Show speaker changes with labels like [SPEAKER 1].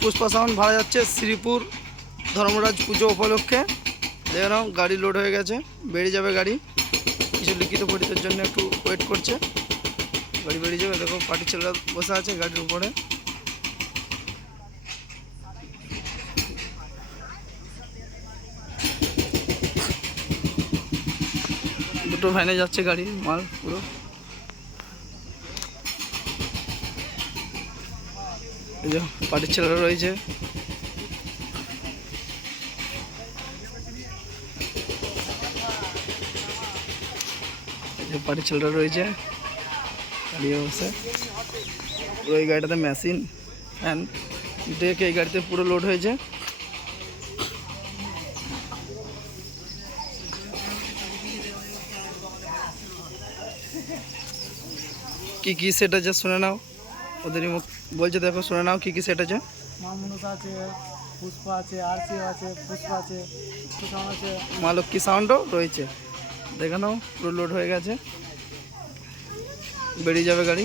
[SPEAKER 1] Pushpa sound ভাড়া যাচ্ছে শ্রীপুর ধর্মরাজ পুজো উপলক্ষে। দেখে নাও, গাড়ি লোড হয়ে গেছে, বেরিয়ে যাবে গাড়ি। কিছু লিখিত পরিচয়ের জন্য একটু ওয়েট করছে। গাড়ি বেরিয়ে যাবে, দেখো পার্টির ছেলেরা বসে আছে গাড়ির উপরে। দুটো ভ্যানে যাচ্ছে গাড়ি, মাল পুরো। এই যে পার্টির ছেলেরা রয়েছে। যে পার্টির ছেলেরা রয়েছে। বসে পুরো এই গাড়িটাতে মেশিন ফ্যান ডেক এই গাড়িতে পুরো লোড হয়েছে। কি কি সেট আছে শুনে নাও। ওদেরই মুখ বলছে দেখো শুনে নাও কি কি সেট আছে।
[SPEAKER 2] মা মনসা আছে পুষ্পা আছে আরসি আছে পুষ্পা আছে আছে।
[SPEAKER 1] মা লক্ষ্মী সাউন্ডও রয়েছে। দেখে নাও পুরো লোড হয়ে গেছে। বেরিয়ে যাবে গাড়ি।